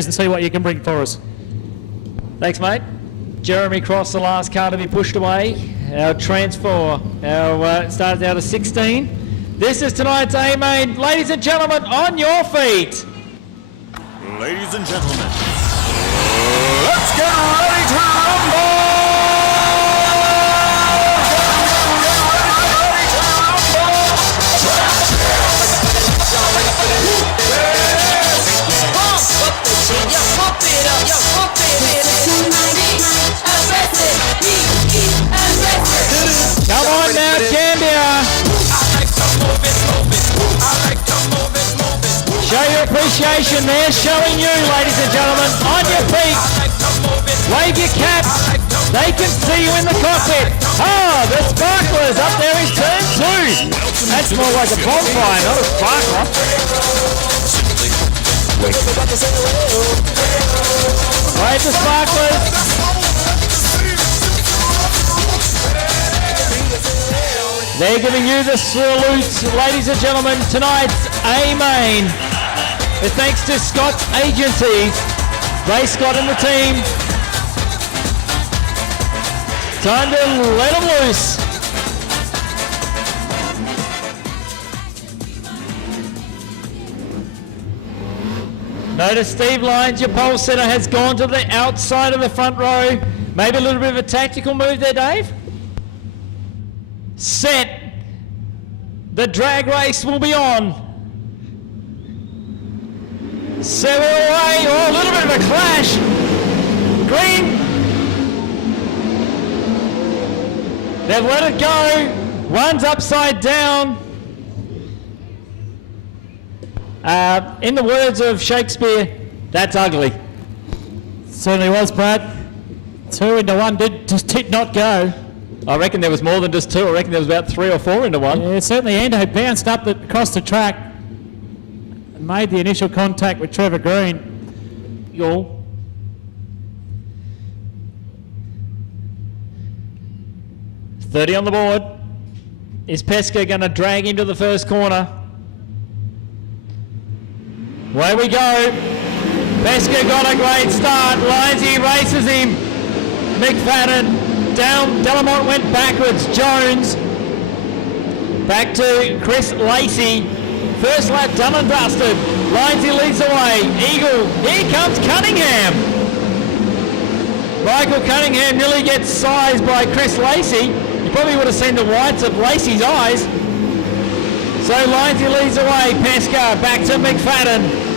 test and see what you can bring for us. Thanks, mate. Jeremy Cross, the last car to be pushed away. Our transfer, started out of 16. This is tonight's A-Main. Ladies and gentlemen, on your feet. Ladies and gentlemen, let's get ready to rumble! Come on now, Candia. Show your appreciation there, showing you, ladies and gentlemen, on your feet. Wave your caps. They can see you in the cockpit. Oh, the sparklers up there in turn 2. That's more like a bonfire, not a sparkler. Wave the sparklers. They're giving you the salute, ladies and gentlemen. Tonight's A-Main. With thanks to Scott's agencies, Ray Scott and the team. Time to let them loose. Notice Steve Lyons, your pole setter, has gone to the outside of the front row. Maybe a little bit of a tactical move there, Dave. Set. The drag race will be on. 7 away. Oh, a little bit of a clash. Green. They've let it go. One's upside down. In the words of Shakespeare, that's ugly. Certainly was, Brad. 2 into 1 did not go. I reckon there was more than just 2. I reckon there was about 3 or 4 into 1. Yeah, certainly Endo bounced up across the track and made the initial contact with Trevor Green. 30 on the board. Is Pesca going to drag him to the first corner? Away we go. Pesca got a great start. Lindsay races him. McFadden down. Delamont went backwards. Jones. Back to Chris Lacey. First lap done and dusted. Lindsay leads the way. Eagle. Here comes Cunningham. Michael Cunningham nearly gets sized by Chris Lacey. You probably would have seen the whites of Lacey's eyes. So Lindsay leads the way. Pesca back to McFadden.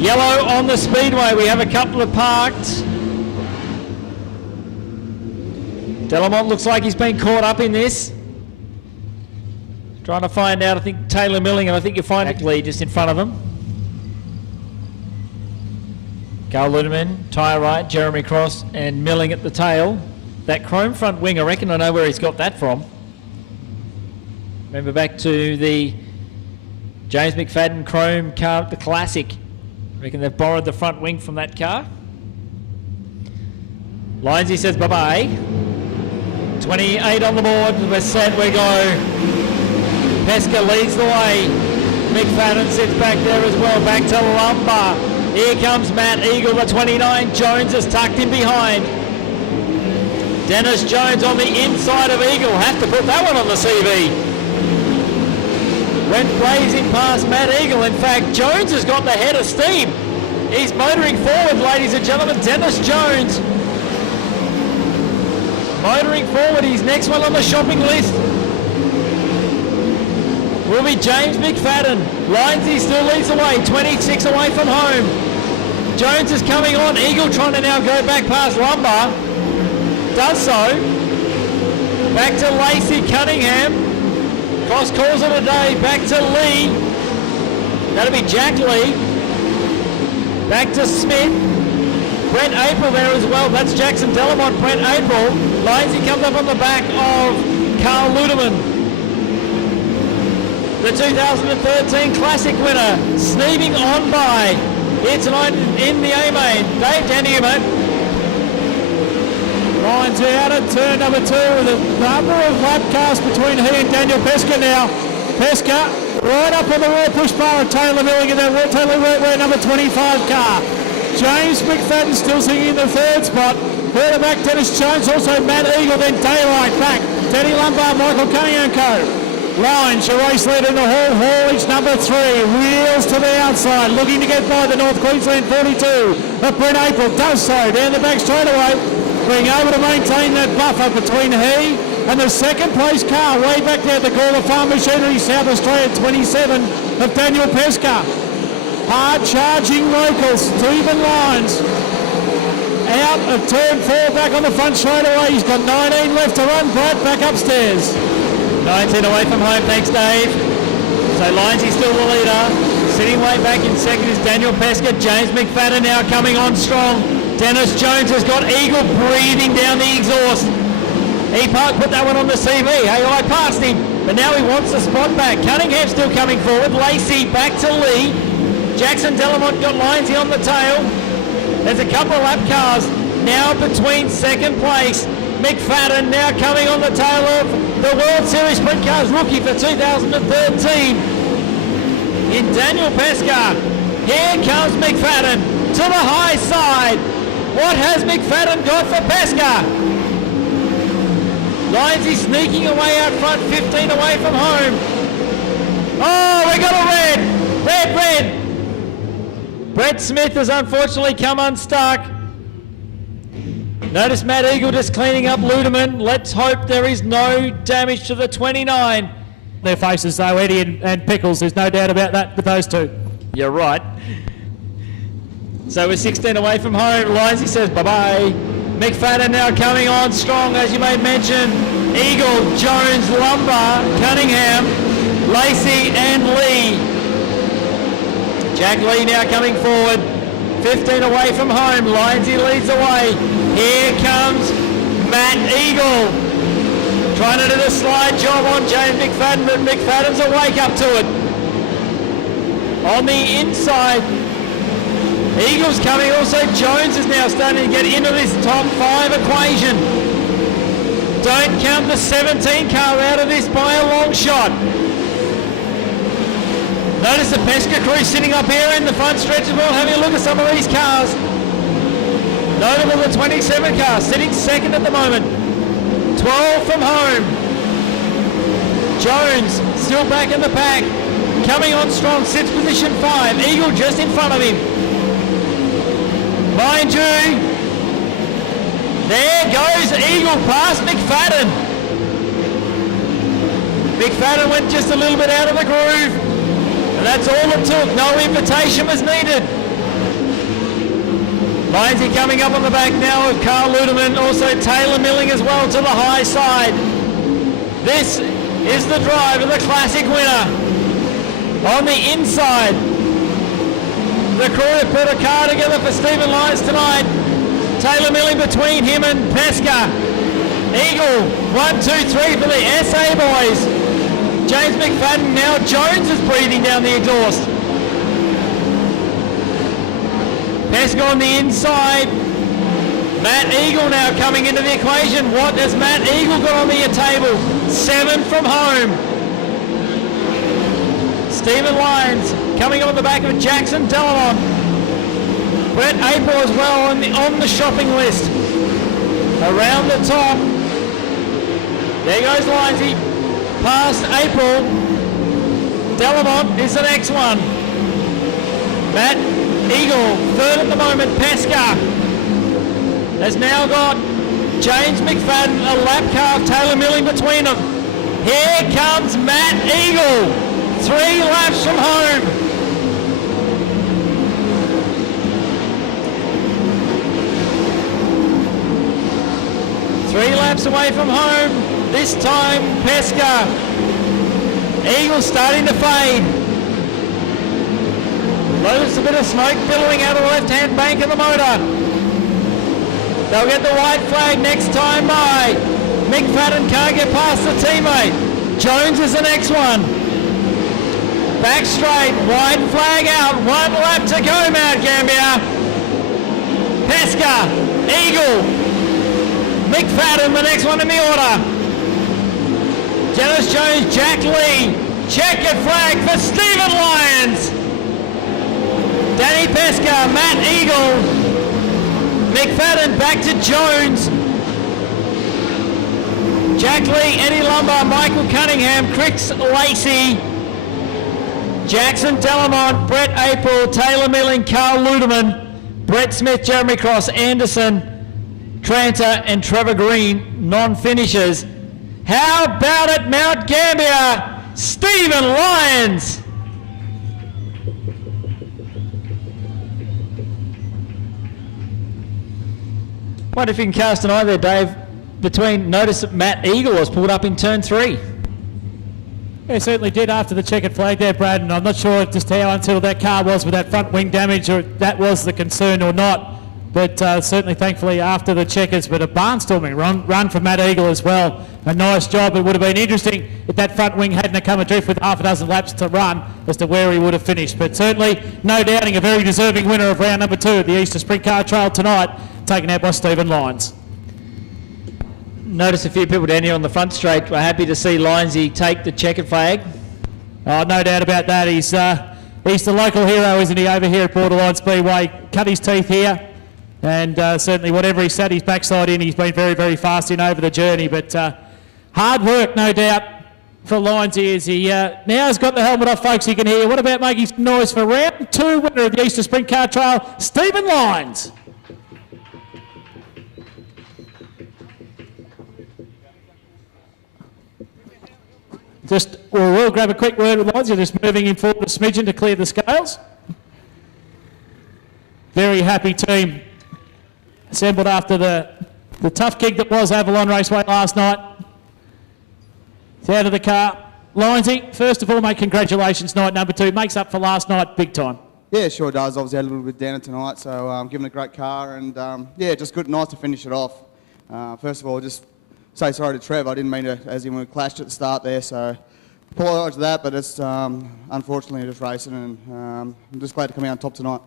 Yellow on the speedway. We have a couple of parked. Delamont looks like he's been caught up in this. Trying to find out, I think Taylor Milling, and I think you'll find it lead just in front of him. Carl Ludeman, tyre right, Jeremy Cross, and Milling at the tail. That chrome front wing, I reckon I know where he's got that from. Remember back to the James McFadden chrome car, the Classic. I reckon they've borrowed the front wing from that car. Lindsay says bye-bye. 28 on the board, we're set, we go. Pesca leads the way. McFadden sits back there as well, back to Lumber. Here comes Matt Eagle, the 29. Jones is tucked in behind. Dennis Jones on the inside of Eagle. Have to put that one on the CV. Went blazing past Matt Eagle. In fact, Jones has got the head of steam. He's motoring forward, ladies and gentlemen. Dennis Jones motoring forward. He's next one on the shopping list will be James McFadden. Lindsay still leads the way, 26 away from home. Jones is coming on. Eagle trying to now go back past Lumber. Does so. Back to Lacey Cunningham. Cross calls it a day. Back to Lee. That'll be Jack Lee. Back to Smith. Brent April there as well. That's Jackson Delamont, Brent April. Lindsay comes up on the back of Carl Ludeman. The 2013 Classic winner, sneaking on by here tonight in the A-Main. Dave, down to you, mate. Lines out at turn number 2 with a number of lap casts between he and Daniel Pesca now. Pesca Right up on the raw push bar of Taylor Milling in that Taylor Workwear number 25 car. James McFadden still sitting in the third spot. Further back, Dennis Jones, also Matt Eagle, then Daylight back. Teddy Lumbar, Michael Cunningham Co. Lines, your race leader in the Hall Haulage number 3. Wheels to the outside, looking to get by the North Queensland 42. But Brent April does so down the back straightaway, being able to maintain that buffer between he and the second place car way back there at the Gawler Farm Machinery South Australia 27 of Daniel Pesca. Hard charging locals, Stephen Lyons out of turn 4 back on the front straight away. He's got 19 left to run. Brad back upstairs. 19 away from home, thanks Dave. So Lyons, he's still the leader. Sitting way back in second is Daniel Pesca. James McFadden now coming on strong. Dennis Jones has got Eagle breathing down the exhaust. E-Park put that one on the CV. Hey, I passed him, but now he wants the spot back. Cunningham still coming forward. Lacey back to Lee. Jackson Delamont got Lyonsy on the tail. There's a couple of lap cars now between second place. McFadden now coming on the tail of the World Series Sprint Cars rookie for 2013 in Daniel Pesca. Here comes McFadden to the high side. What has McFadden got for Pesca? Lyonsy sneaking away out front, 15 away from home. Oh, we got a red. Brett Smith has unfortunately come unstuck. Notice Matt Eagle just cleaning up Ludeman. Let's hope there is no damage to the 29. Their faces though, Eddie and Pickles, there's no doubt about that with those two. You're right. So we're 16 away from home. Lyonsy says bye-bye. McFadden now coming on strong, as you may mention. Eagle, Jones, Lumbar, Cunningham, Lacey and Lee. Jack Lee now coming forward. 15 away from home. Lyonsy leads the way. Here comes Matt Eagle. Trying to do the slide job on James McFadden, but McFadden's awake up to it. On the inside, Eagle's coming. Also, Jones is now starting to get into this top 5 equation. Don't count the 17 car out of this by a long shot. Notice the Pesca crew sitting up here in the front stretch as well, having a look at some of these cars. Notable the 27 car, sitting second at the moment. 12 from home. Jones still back in the pack. Coming on strong, sits position 5. Eagle just in front of him. Mind you, there goes Eagle past McFadden. McFadden went just a little bit out of the groove. And that's all it took. No invitation was needed. Lyonsy coming up on the back now of Carl Ludeman. Also Taylor Milling as well to the high side. This is the drive of the classic winner. On the inside, the crew have put a car together for Stephen Lyons tonight. Taylor Milling between him and Pesca. Eagle, 1, 2, 3 for the SA boys. James McFadden, now Jones is breathing down the exhaust. Pesca on the inside. Matt Eagle now coming into the equation. What has Matt Eagle got on the table? 7 from home. Stephen Lyons coming on the back of Jackson Delamont. Brett April as well on the shopping list. Around the top. There goes Lyonsy. Past April. Delamont is the next one. Matt Eagle, third at the moment. Pesca has now got James McFadden, a lap car of Taylor Milling between them. Here comes Matt Eagle. 3 laps from home. Three laps away from home. This time, Pesca. Eagle starting to fade. Notice a bit of smoke billowing out of the left-hand bank of the motor. They'll get the white flag next time by. McFadden can't get past the teammate. Jones is the next one. Back straight, white flag out. 1 lap to go, Mount Gambier. Pesca, Eagle, McFadden, the next one in the order. Dennis Jones, Jack Lee, Checkered flag for Stephen Lyons. Danny Pesca, Matt Eagle, McFadden back to Jones. Jack Lee, Eddie Lumber, Michael Cunningham, Chris Lacey, Jackson Delamont, Brett April, Taylor Milling, Carl Ludeman, Brett Smith, Jeremy Cross, Anderson, Tranter, and Trevor Green, non-finishers. How about it, Mount Gambier, Stephen Lyons? Wonder if you can cast an eye there, Dave, between, notice that Matt Eagle was pulled up in turn 3. Yeah, certainly did after the checkered flag there, Brad, and I'm not sure just how unsettled that car was with that front wing damage, or that was the concern or not. But certainly, thankfully, after the checkers, but a barnstorming run from Matt Eagle as well. A nice job. It would have been interesting if that front wing hadn't come adrift with half a dozen laps to run as to where he would have finished. But certainly, no doubting, a very deserving winner of round number 2 at the Easter Sprint Car Trail tonight, taken out by Stephen Lyons. Notice a few people down here on the front straight were happy to see Lyonsy take the checkered flag. Oh, no doubt about that. He's the local hero, isn't he, over here at Borderline Speedway. Cut his teeth here. And certainly whatever he sat his backside in, he's been very, very fast in over the journey. But hard work, no doubt, for Lyonsy as he now has got the helmet off, folks, you can hear. What about making noise for round 2 winner of the Easter Sprint Car Trail, Stephen Lyons. We'll grab a quick word with Lyonsy, just moving him forward a smidgen to clear the scales. Very happy team assembled after the tough gig that was Avalon Raceway last night. It's out of the car. Lyonsy, first of all, mate, congratulations, night number 2. Makes up for last night big time. Yeah, sure does. Obviously had a little bit down tonight, so given a great car, and yeah, just good, nice to finish it off. First of all, just say sorry to Trev. I didn't mean to, as in we clashed at the start there, so apologise for that, but it's unfortunately just racing, and I'm just glad to come out on top tonight.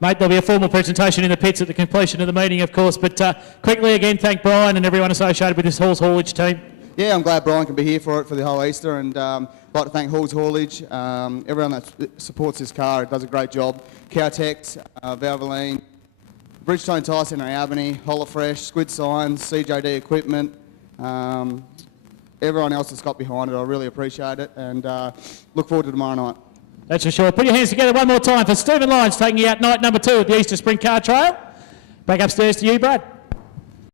Mate, there'll be a formal presentation in the pits at the completion of the meeting, of course, but quickly again, thank Brian and everyone associated with this Halls Haulage team. Yeah, I'm glad Brian can be here for it for the whole Easter, and I'd like to thank Halls Haulage, everyone that supports this car. It does a great job. Cowtex, Valvoline, Bridgestone Tyre Centre Albany, Holofresh, Squid Signs, CJD Equipment, everyone else that's got behind it. I really appreciate it, and look forward to tomorrow night. That's for sure. Put your hands together one more time for Stephen Lyons taking you out night number 2 at the Easter Sprint Car Trail. Back upstairs to you, Brad.